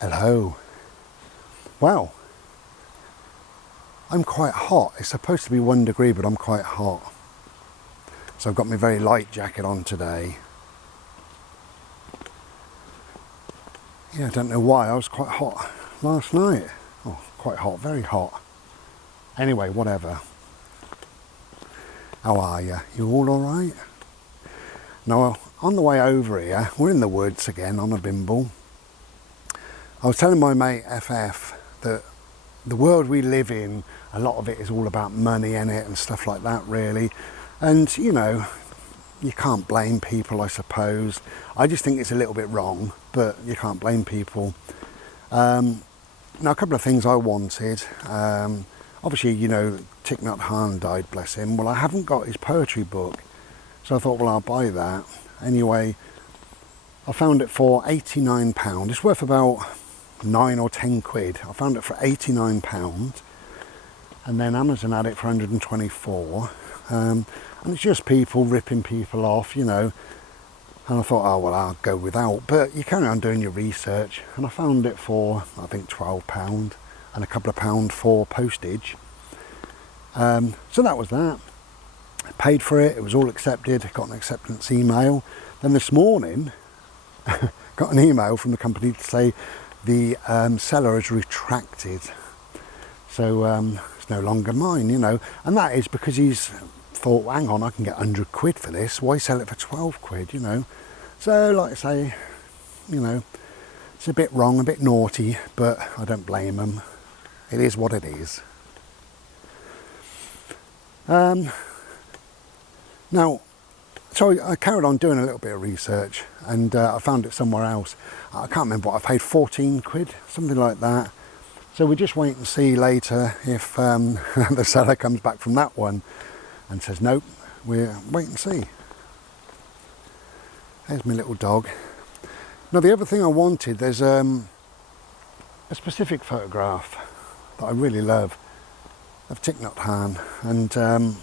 Hello. Well, I'm quite hot. It's supposed to be 1 degree, but I'm quite hot. So I've got my very light jacket on today. Yeah, I don't know why. I was quite hot last night. Oh, quite hot, very hot. Anyway, whatever. How are you? You all alright? Now, on the way over here, we're in the woods again on a bimble. I was telling my mate FF that the world we live in, a lot of it is all about money in it and stuff like that, really. And, you know, you can't blame people, I suppose. I just think it's a little bit wrong, but you can't blame people. Now, a couple of things I wanted. Obviously, you know, Thich Nhat Hanh died, bless him. Well, I haven't got his poetry book, so I thought, well, I'll buy that. Anyway, I found it for £89. It's worth about 9 or 10 quid. I found it for £89, and then Amazon had it for 124. And it's just people ripping people off, you know. And I thought, oh, well, I'll go without. But you carry on doing your research. And I found it for, I think, £12 and a couple of pounds for postage. So that was that. I paid for it. It was all accepted. Got an acceptance email. Then this morning, got an email from the company to say the seller has retracted. So it's no longer mine, you know. And that is because he's thought, well, hang on, I can get 100 quid for this. Why sell it for 12 quid, you know? So, like I say, you know, it's a bit wrong, a bit naughty, but I don't blame them. It is what it is. Now, so I carried on doing a little bit of research, and I found it somewhere else. I can't remember what I paid, 14 quid, something like that. So we just wait and see later if the seller comes back from that one and says, nope, we'll wait and see. There's my little dog. Now, the other thing I wanted, there's a specific photograph that I really love of Thich Nhat Hanh. And a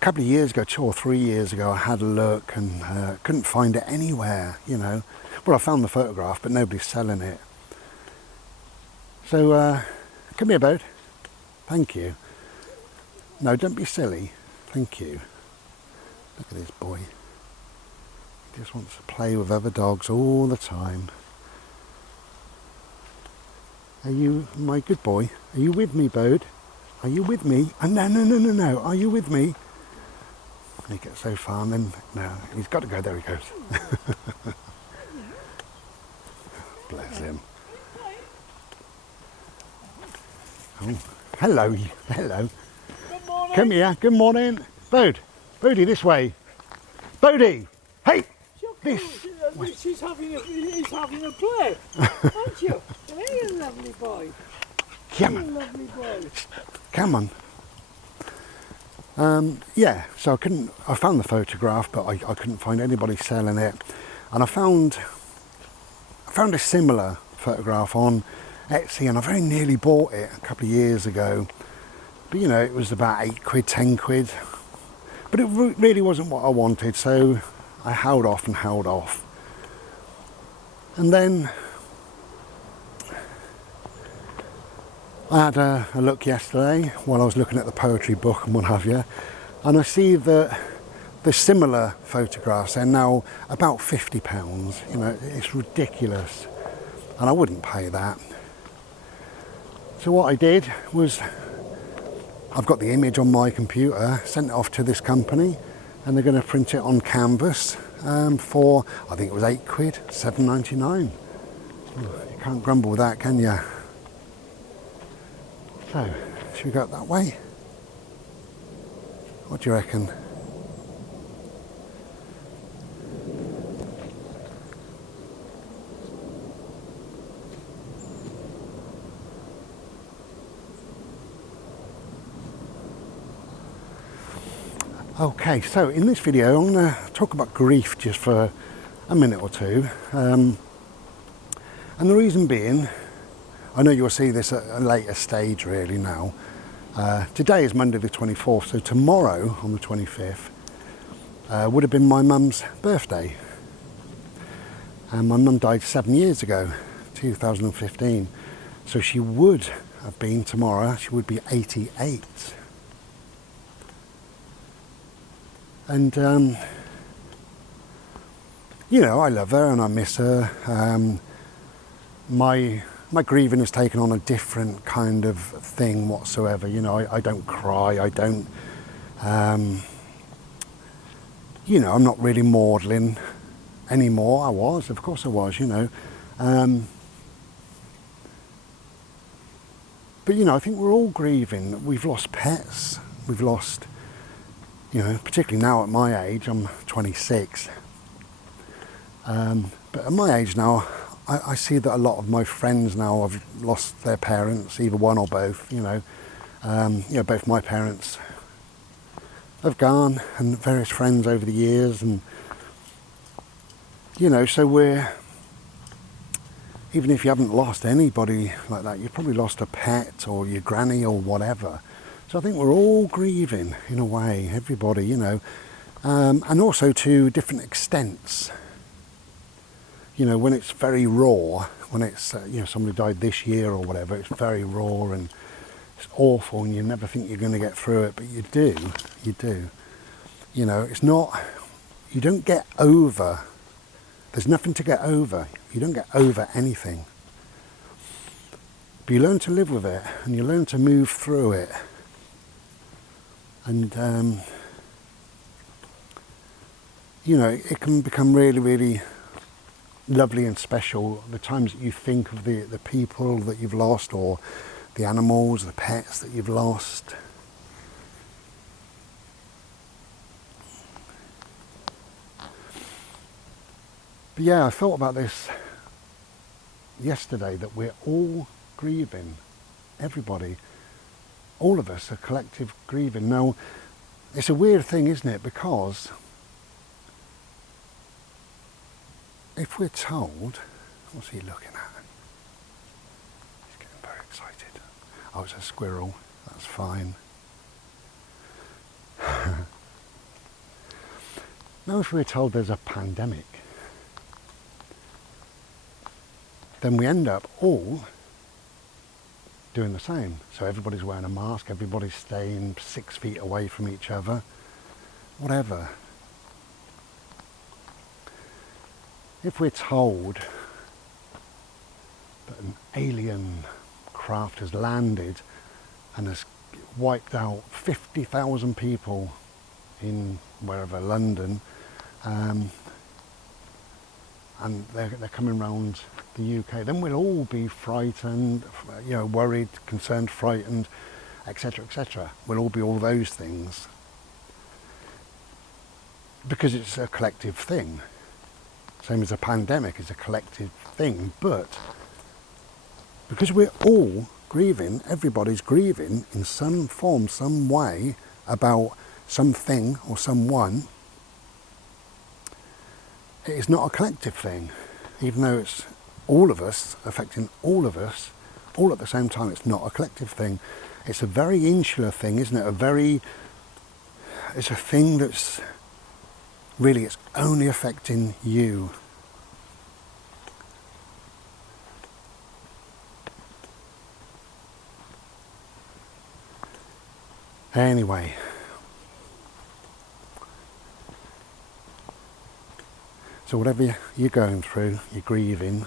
couple of years ago, 2 or 3 years ago, I had a look and couldn't find it anywhere, you know. Well, I found the photograph, but nobody's selling it. So, come here, bird. Thank you. No, don't be silly. Thank you. Look at this boy. He just wants to play with other dogs all the time. Are you my good boy? Are you with me, bird? Are you with me? Oh, no. Are you with me? He gets so far and then, no, he's got to go. There he goes. Bless him. Oh, hello. Good morning. Come here. Good morning. Bodie, this way. Bodie, hey. This. He's having a play, aren't you? Hey, you lovely boy. Come on. Lovely boy. Come on. Yeah, so I found the photograph, but I couldn't find anybody selling it. And I found a similar photograph on Etsy, and I very nearly bought it a couple of years ago. But you know, it was about 8 quid, 10 quid. But it really wasn't what I wanted, so I held off. And then I had a look yesterday while I was looking at the poetry book and what have you, and I see that the similar photographs are now about £50. You know, it's ridiculous, and I wouldn't pay that. So what I did was, I've got the image on my computer, sent it off to this company, and they're going to print it on canvas for, I think it was 8 quid, £7.99. You can't grumble with that, can you? So, should we go up that way? What do you reckon? Okay, so in this video I'm going to talk about grief just for a minute or two. And the reason being, I know you'll see this at a later stage really now. Today is Monday the 24th, so tomorrow on the 25th would have been my mum's birthday. And my mum died 7 years ago, 2015. So she would have been tomorrow, she would be 88. And, you know, I love her and I miss her. My grieving has taken on a different kind of thing whatsoever. You know, I don't cry, I don't, you know, I'm not really maudlin anymore. I was, of course I was, you know. But, you know, I think we're all grieving. We've lost pets, we've lost, you know, particularly now at my age, I'm 26. But at my age now, I see that a lot of my friends now have lost their parents, either one or both, you know. You know, both my parents have gone, and various friends over the years, and, you know, so we're, even if you haven't lost anybody like that, you've probably lost a pet or your granny or whatever. So I think we're all grieving in a way, everybody, you know, and also to different extents. You know, when it's very raw, when it's, you know, somebody died this year or whatever, it's very raw and it's awful and you never think you're going to get through it, but you do. You know, it's not, you don't get over, there's nothing to get over. You don't get over anything. But you learn to live with it and you learn to move through it. And, you know, it can become really, really lovely and special, the times that you think of the people that you've lost, or the animals, the pets that you've lost. But yeah, I thought about this yesterday, that we're all grieving, everybody, all of us, a collective grieving. Now, it's a weird thing, isn't it? Because if we're told, what's he looking at? He's getting very excited. Oh, it's a squirrel. That's fine. Now, if we're told there's a pandemic, then we end up all doing the same. So everybody's wearing a mask, everybody's staying 6 feet away from each other, whatever. If we're told that an alien craft has landed and has wiped out 50,000 people in wherever, London, and they're coming round the UK, then we'll all be frightened, you know, worried, concerned, frightened, etc., etc. We'll all be all those things because it's a collective thing. Same as a pandemic is a collective thing, but because we're all grieving, everybody's grieving in some form, some way, about something or someone, it is not a collective thing, even though it's all of us, affecting all of us, all at the same time. It's not a collective thing. It's a very insular thing, isn't it? It's a thing that's really, it's only affecting you. Anyway, so whatever you're going through, you're grieving,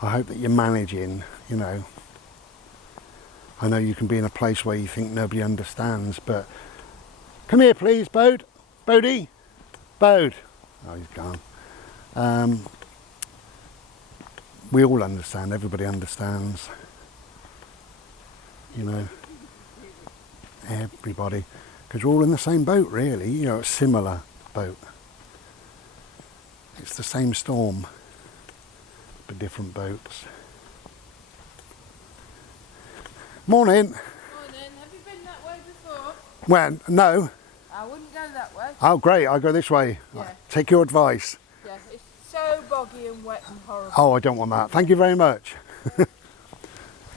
I hope that you're managing, you know. I know you can be in a place where you think nobody understands, but come here please, Bode. Bodie. Bode. Oh, he's gone. We all understand, everybody understands, you know, everybody, because we're all in the same boat really, you know, a similar boat. It's the same storm, but different boats. Morning. Morning. Have you been that way before? Well, no. I wouldn't go that way. Oh, great. I'll go this way. Yeah. Take your advice. Yeah, it's so boggy and wet and horrible. Oh, I don't want that. Thank you very much.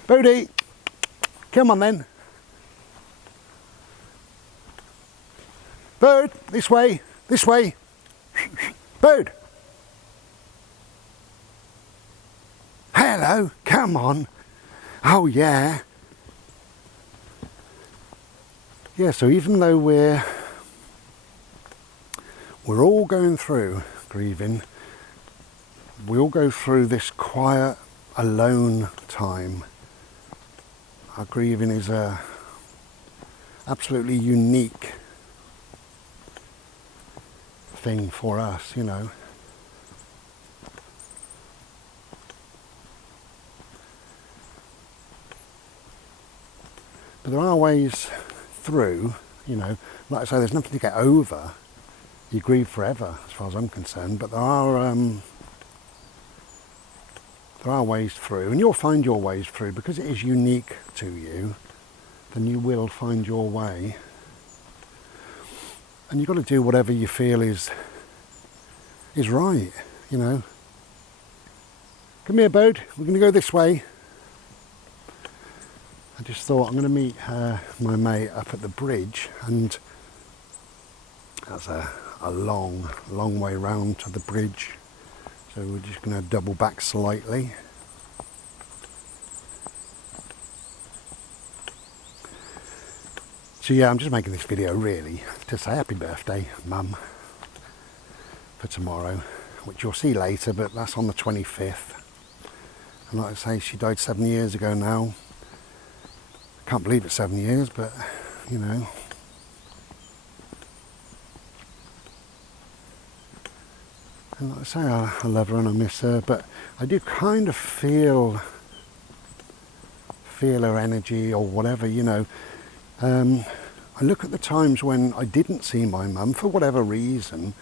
Bodie, come on then. Bird, this way. This way. Bird. Hello, come on. Oh yeah. Yeah, so even though we're all going through grieving, we all go through this quiet, alone time. Our grieving is a absolutely unique thing for us, you know. But there are ways through, you know. Like I say, there's nothing to get over. You grieve forever, as far as I'm concerned. But there are ways through, and you'll find your ways through because it is unique to you. Then you will find your way, and you've got to do whatever you feel is right, you know. Come here, Bode. We're going to go this way. I just thought I'm going to meet my mate up at the bridge, and that's a long way round to the bridge. So we're just going to double back slightly. So yeah, I'm just making this video really to say happy birthday, Mum, for tomorrow, which you'll see later, but that's on the 25th. And like I say, she died 7 years ago now. Can't believe it's 7 years, but you know. And like I say, I love her and I miss her, but I do kind of feel her energy or whatever, you know. I look at the times when I didn't see my mum for whatever reason,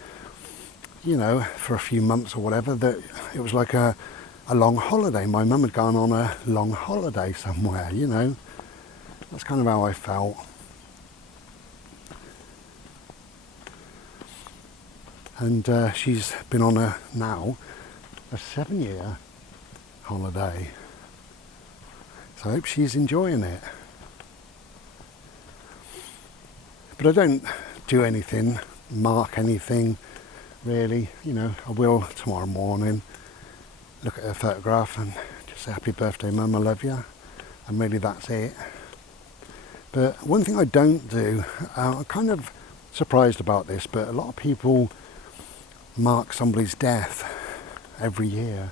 you know, for a few months or whatever, that it was like a long holiday. My mum had gone on a long holiday somewhere, you know. That's kind of how I felt. And she's been on a 7-year holiday. So I hope she's enjoying it. But I don't do anything, mark anything, really. You know, I will tomorrow morning look at her photograph and just say, happy birthday, Mum, I love you. And really that's it. But one thing I don't do, I'm kind of surprised about this, but a lot of people mark somebody's death every year.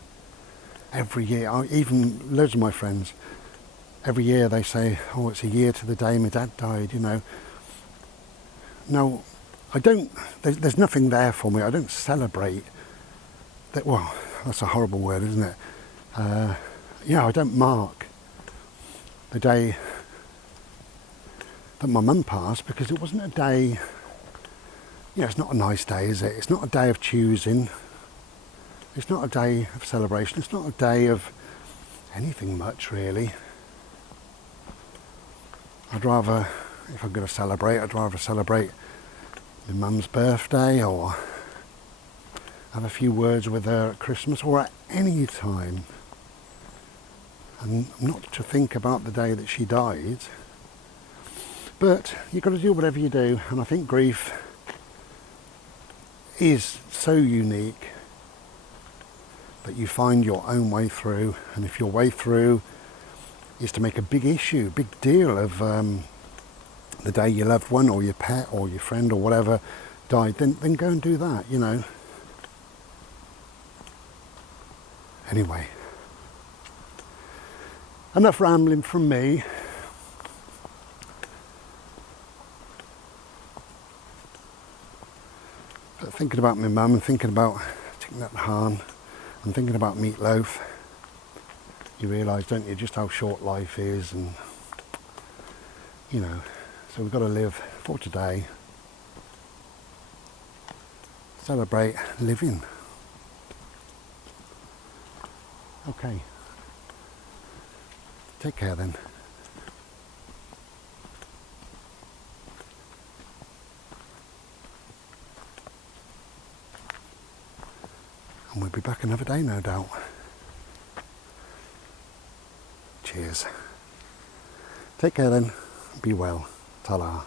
Every year, even loads of my friends, every year they say, oh, it's a year to the day my dad died, you know. No, I don't, there's nothing there for me. I don't celebrate that. Well, that's a horrible word, isn't it? Yeah, I don't mark the day that my mum passed, because it wasn't a day, you know, it's not a nice day, is it? It's not a day of choosing. It's not a day of celebration. It's not a day of anything much, really. I'd rather, if I'm going to celebrate, I'd rather celebrate my mum's birthday or have a few words with her at Christmas or at any time. And not to think about the day that she died. But you've got to do whatever you do. And I think grief is so unique that you find your own way through. And if your way through is to make a big issue, big deal of the day your loved one or your pet or your friend or whatever died, then go and do that, you know. Anyway, enough rambling from me. But thinking about my mum and thinking about Thich Nhat Hanh and thinking about meatloaf, you realise, don't you, just how short life is, and you know, so we've got to live for today, celebrate living. Okay, take care then. And we'll be back another day, no doubt. Cheers. Take care then. Be well. Ta-ra.